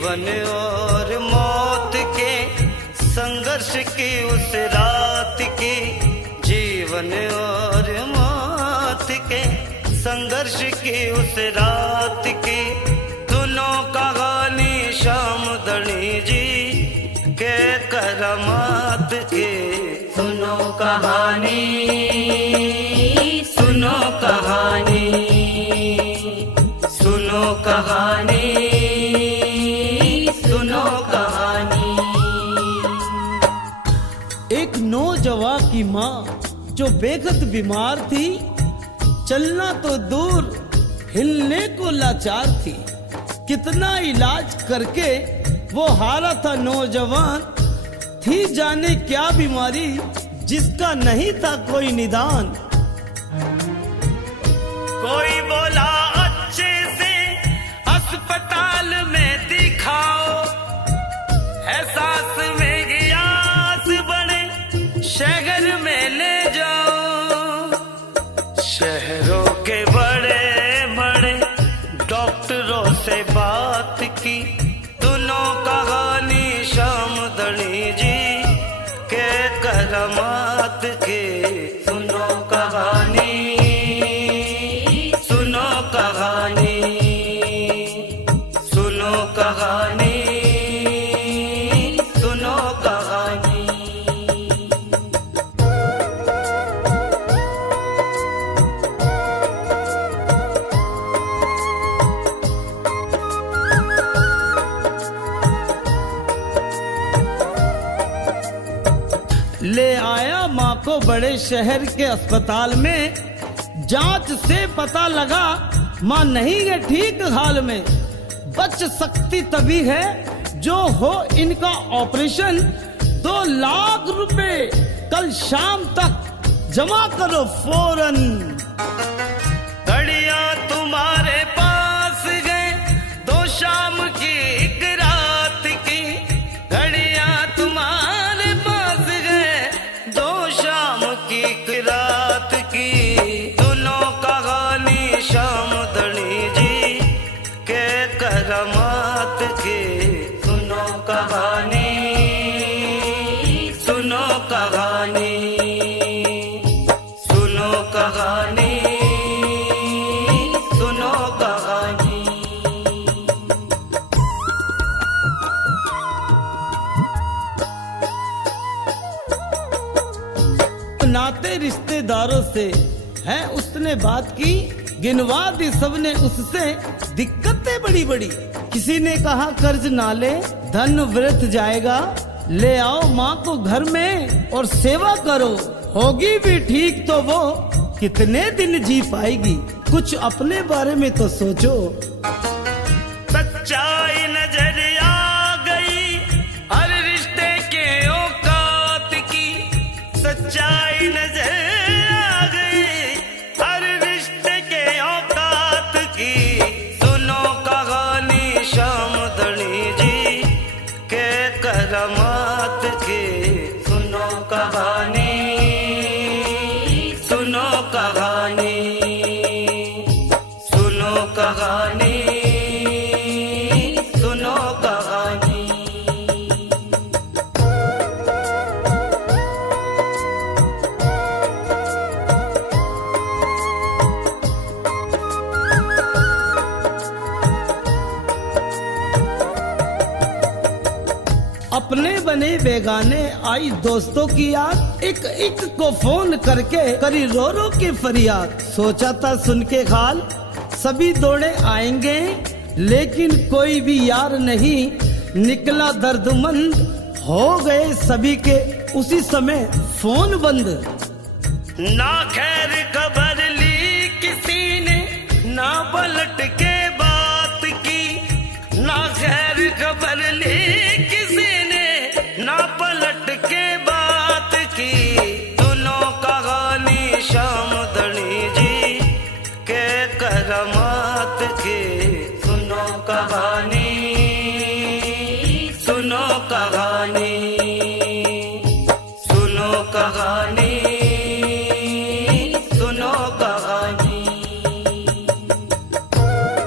जीवन और मौत के संघर्ष की उस रात की, जीवन और मौत के संघर्ष की उस रात की, दोनों कहानी श्याम धनी जी के करामात के। सुनो कहानी, सुनो कहानी, सुनो कहानी, सुनो कहानी। एक नौजवान की माँ जो बेहद बीमार थी, चलना तो दूर हिलने को लाचार थी। कितना इलाज करके वो हारा था नौजवान, थी जाने क्या बीमारी जिसका नहीं था कोई निदान। कोई बोला अच्छे से अस्पताल में दिखाओ, एहसास में गियास बड़े शहर में ले जाओ। शहरों के बड़े बड़े डॉक्टरों से बात की, दोनों कहानी श्याम धनी जी के करामात के। सुनो कहानी, सुनो कहानी, सुनो कहानी, सुनो कहानी। ले आया माँ को बड़े शहर के अस्पताल में, जांच से पता लगा माँ नहीं है ठीक हाल में। बच सकती तभी है जो हो इनका ऑपरेशन। 2 लाख रुपए कल शाम तक जमा करो फौरन। घड़ियां तुम्हारे पास गए 2 शाम की 1 रात की, घड़ियां तुम्हारे पास गए 2 शाम की 1 रात की, दोनों कहानी श्याम धनी जी के करामात के। सुनो कहानी, सुनो कहानी, सुनो कहानी, सुनो कहानी। नाते रिश्तेदारों से है उसने बात की, गिनवा दी सबने उससे दिक्कतें बड़ी बड़ी। किसी ने कहा कर्ज ना ले, धन व्यर्थ जाएगा, ले आओ माँ को घर में और सेवा करो, होगी भी ठीक तो वो कितने दिन जी पाएगी। कुछ अपने बारे में तो सोचो। सच्चाई नजर आ गई हर रिश्ते के औकात की, सच्चाई नजर आ गई हर रिश्ते के औकात की। सुनो कहानी श्याम धनी जी के करामात के। सुनो कहानी, सुनो कहानी, सुनो कहानी, सुनो कहानी। अपने बने बेगाने आई दोस्तों की याद, एक एक को फोन करके करी रो रो के फरियाद। सोचा था सुन के हाल सभी दौड़े आएंगे, लेकिन कोई भी यार नहीं निकला दर्दमंद। हो गए सभी के उसी समय फोन बंद। ना खैर खबर ली किसी ने, ना पलट के बात की, ना खैर खबर ली किसी ने, ना पलट के बात की। दोनों कहानी श्याम धनी जी के करामात के। सुनो कहानी, सुनो कहानी, सुनो कहानी, सुनो कहानी।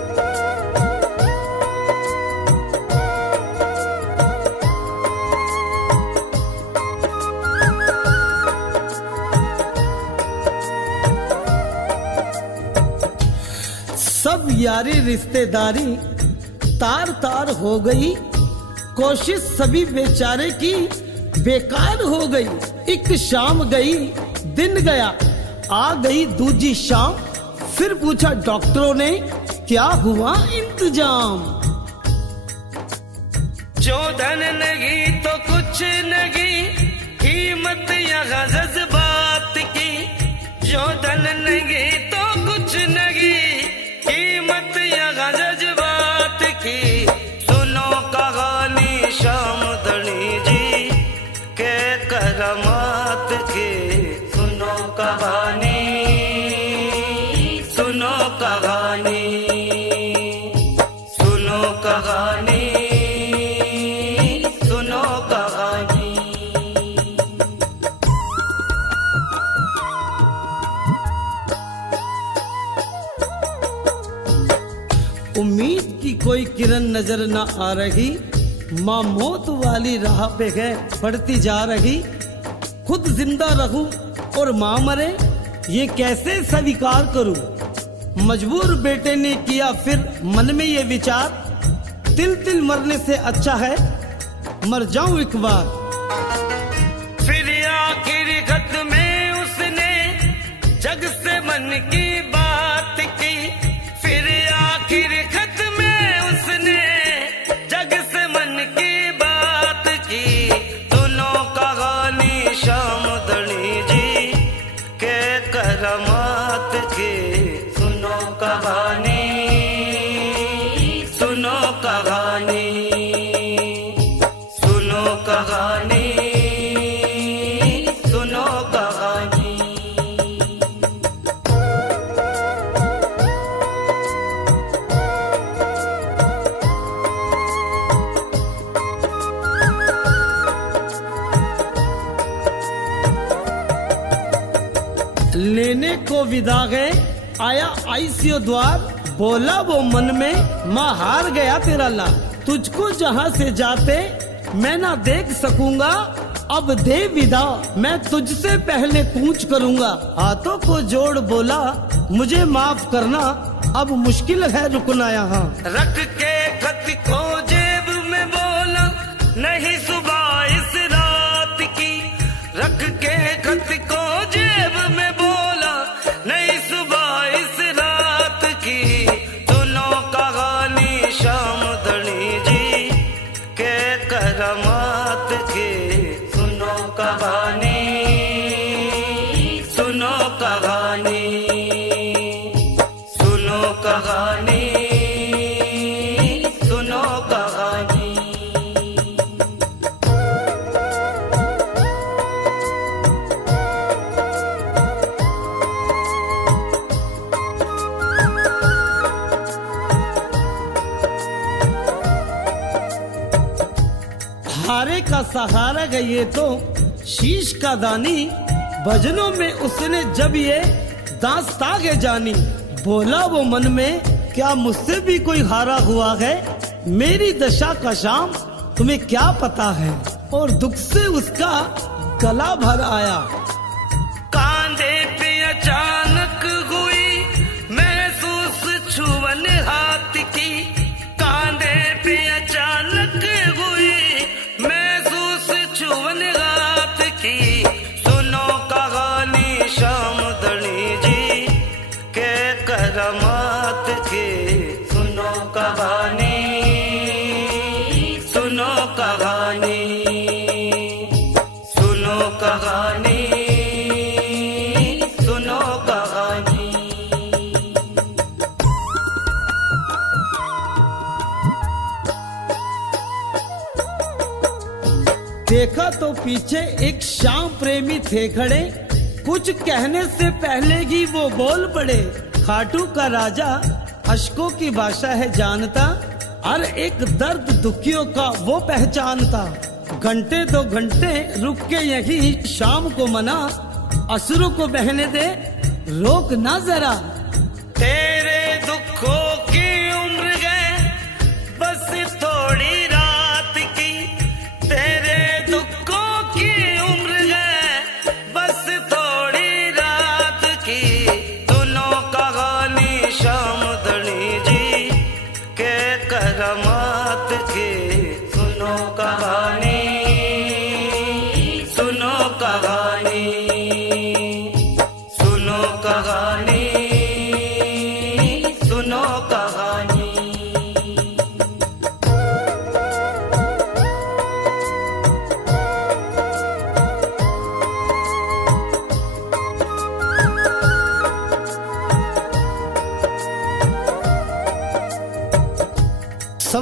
यारी रिश्तेदारी तार तार हो गई, कोशिश सभी बेचारे की बेकार हो गई। एक शाम गई दिन गया, आ गई दूजी शाम, फिर पूछा डॉक्टरों ने क्या हुआ इंतजाम। जो धन नहीं तो कुछ नहीं, कीमत यहाँ जज्बात की। जो धन नहीं तो कुछ नहीं, कीमत यहाँ जज्बात की। सुनो कहानी श्याम धनी जी के करमात की। सुनो कहानी, सुनो कहानी, सुनो कहानी, सुनो कहानी। उम्मीद की कोई किरण नजर न आ रही, माँ मौत वाली राह पे है बढ़ती जा रही। खुद जिंदा रहूं और माँ मरे, ये कैसे स्वीकार करूं। मजबूर बेटे ने किया फिर मन में ये विचार, तिल तिल मरने से अच्छा है मर जाऊं एक बार। फिर आखिर खत में उसने जग से मन की बात की। फिर आखिर खत में उसने जग से मन की बात की। दोनों कहानी श्याम धनी जी के करमात की। सुनो कहानी, सुनो कहानी, सुनो कहानी, सुनो कहानी। लेने को विदा गए, आया आईसीयू द्वार, बोला वो मन में माँ हार गया तेरा लाल। तुझको जहाँ से जाते मैं ना देख सकूंगा, अब दे विदा मैं तुझसे पहले कूच करूंगा। हाथों को जोड़ बोला मुझे माफ करना, अब मुश्किल है रुकना यहाँ। रख के खत को जेब में बोला नहीं सुबह इस रात की। रख के खत को जेब में बोला नहीं सुबह इस रात की। सुनो कहानी श्याम धनी जी के करमात की। सुनो कहानी, सुनो कहानी, सुनो कहानी, सुनो कहानी। हारे का सहारा गए तो शीश का दानी, भजनों में उसने जब ये दास्तागे जानी। बोला वो मन में क्या मुझसे भी कोई हारा हुआ है, मेरी दशा का शाम तुम्हें क्या पता है। और दुख से उसका गला भर आया। कांधे पे अचानक हुई महसूस छुअन हाथ की। कांधे पे अचानक हुई महसूस छुअन हाथ की। सुनो कहानी श्याम धनी जी के करमात की। सुनो कहानी, सुनो कहानी, सुनो कहानी, सुनो कहानी। देखा तो पीछे एक श्याम प्रेमी थे खड़े, कुछ कहने से पहले ही वो बोल पड़े। खाटू का राजा अशकों की भाषा है जानता, हर एक दर्द दुखियों का वो पहचानता। घंटे दो घंटे रुक के यही शाम को मना, असुरों को बहने दे रोक ना जरा। तेरे दुखों की उम्र गए बस थोड़ी रात की। तेरे दुखों की उम्र गए बस थोड़ी रात की। सुनो कहानी श्याम धनी जी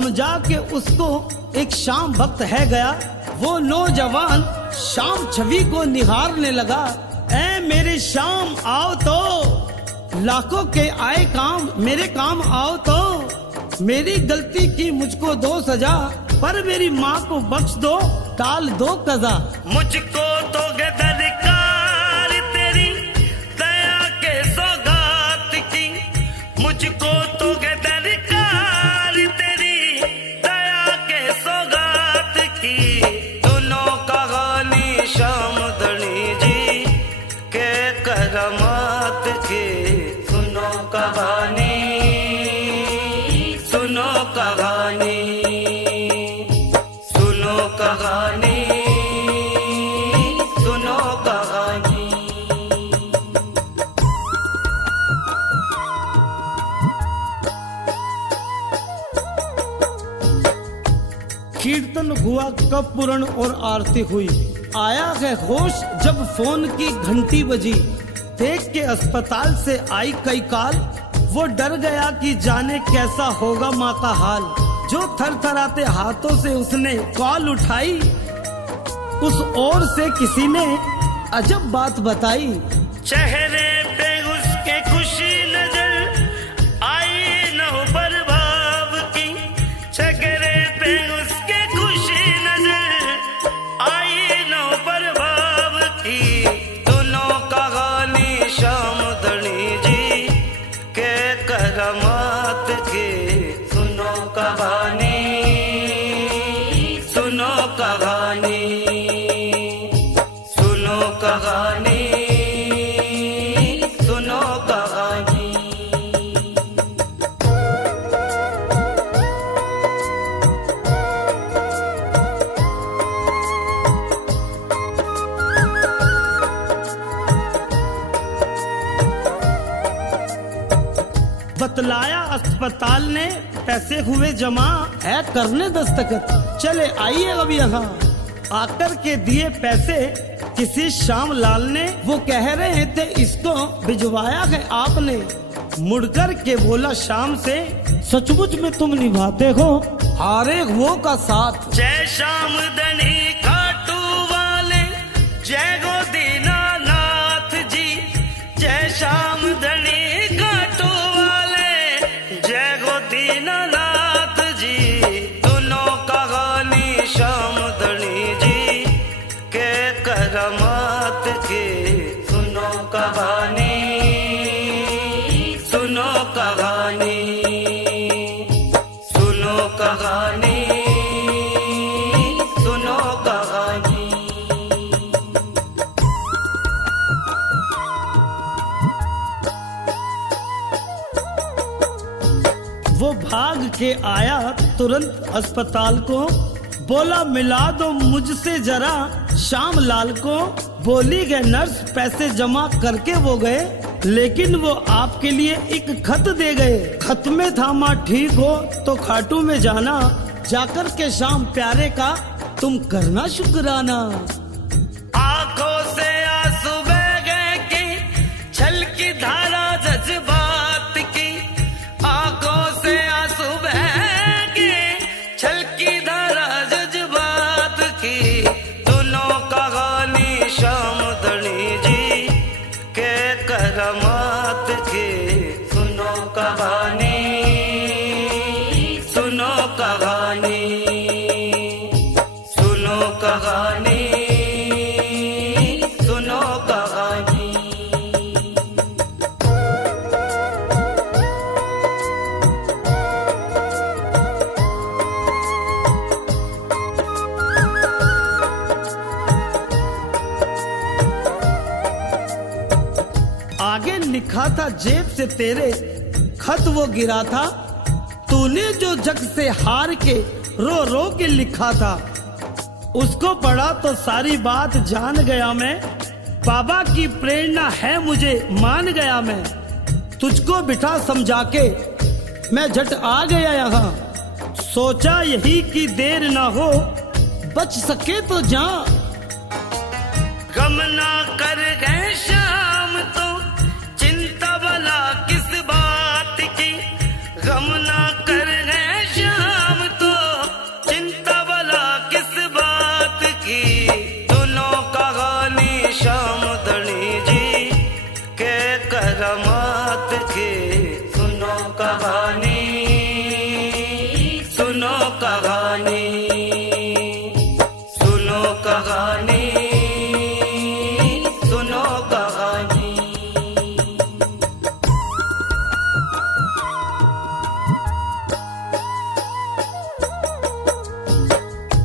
समझा कि उसको एक शाम वक्त है गया। वो नौजवान शाम छवि को निहारने लगा। ऐ मेरे शाम आओ तो, लाखों के आए काम मेरे काम आओ तो। मेरी गलती की मुझको दो सजा, पर मेरी माँ को बख्श दो, टाल दो कजा। मुझको तो दरकार तेरी दया के सौगात की, मुझको तो दरकार तेरी दया के सौगात की। दोनों कहानी शाम धनी जी के करमात की। सुनो कहानी, सुनो कहानी, सुनो कहानी, सुनो कहानी। कीर्तन हुआ कब पूर्ण और आरती हुई। आया है होश जब फोन की घंटी बजी। देख के अस्पताल से आई कई काल, वो डर गया कि जाने कैसा होगा माँ का हाल। जो थरथराते हाथों से उसने कॉल उठाई, उस ओर से किसी ने अजब बात बताई। चेहरे पे उसके खुशी नजर आई न हो प्रभाव की। चेहरे पे उसके खुशी नजर आई न हो प्रभाव की। दोनों कहानी शाम धनी जी के करमात की। सुनो कहानी, सुनो कहानी, सुनो कहानी, सुनो कहानी। बतलाया अस्पताल ने, पैसे हुए जमा, है करने दस्तखत, चले आइए अब यहाँ। आकर के दिए पैसे किसी श्याम लाल ने। वो कह रहे थे इसको भिजवाया है आपने। मुड़कर के बोला शाम से, सचमुच में तुम निभाते हो हारे वो का साथ। जय श्याम धनी खाटू वाले, जय गो दीनानाथ जी। जय श्याम धनी खाटू वाले, जय गो दीनानाथ जी। दोनों कहानी शाम धनी जी के करमात की। सुनो कहानी, सुनो कहानी, सुनो कहानी, सुनो कहानी। वो भाग के आया तुरंत अस्पताल को। बोला मिला दो मुझसे जरा श्याम लाल को। बोली गए नर्स पैसे जमा करके वो गए, लेकिन वो आपके लिए एक खत दे गए। खत में था माँ ठीक हो तो खाटू में जाना। जाकर के शाम प्यारे का तुम करना शुक्राना। आंखों से आंसू बह गए कि छलकी धारा जज्बात की। आंखों से आंसू बह गए छलकी धारा जज्बात की। दोनों कहानी शाम धनी जी के करमात की। सुनो कहानी, सुनो कहानी, सुनो कहानी, सुनो कहानी। आगे लिखा था जेब से तेरे खत वो गिरा था। तूने जो जग से हार के रो रो के लिखा था। उसको पढ़ा तो सारी बात जान गया मैं। बाबा की प्रेरणा है मुझे मान गया मैं। तुझको बिठा समझा के मैं झट आ गया यहाँ। सोचा यही कि देर ना हो, बच सके तो जा। गम ना कर गए शाम तो चिंता भला किस बात की। गम ना कर गए शाम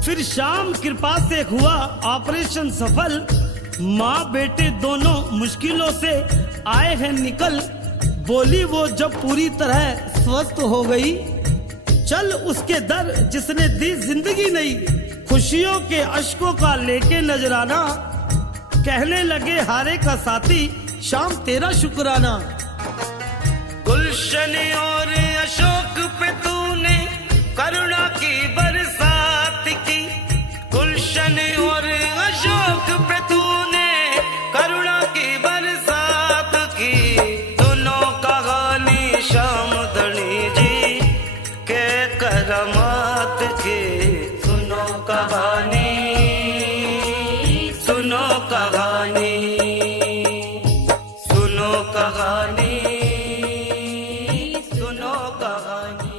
फिर शाम कृपा से हुआ ऑपरेशन सफल। माँ बेटे दोनों मुश्किलों से आए हैं निकल। बोली वो जब पूरी तरह स्वस्थ हो गई, चल उसके दर जिसने दी जिंदगी नई। खुशियों के अश्कों का लेके नजराना, कहने लगे हारे का साथी शाम तेरा शुक्राना। गुलशन और अशोक पे तूने करुणा की बरसात की। गुलशन और अशोक पे तूने करुणा की बरसात की। दोनों का गाली शाम धनी जी के करमात के।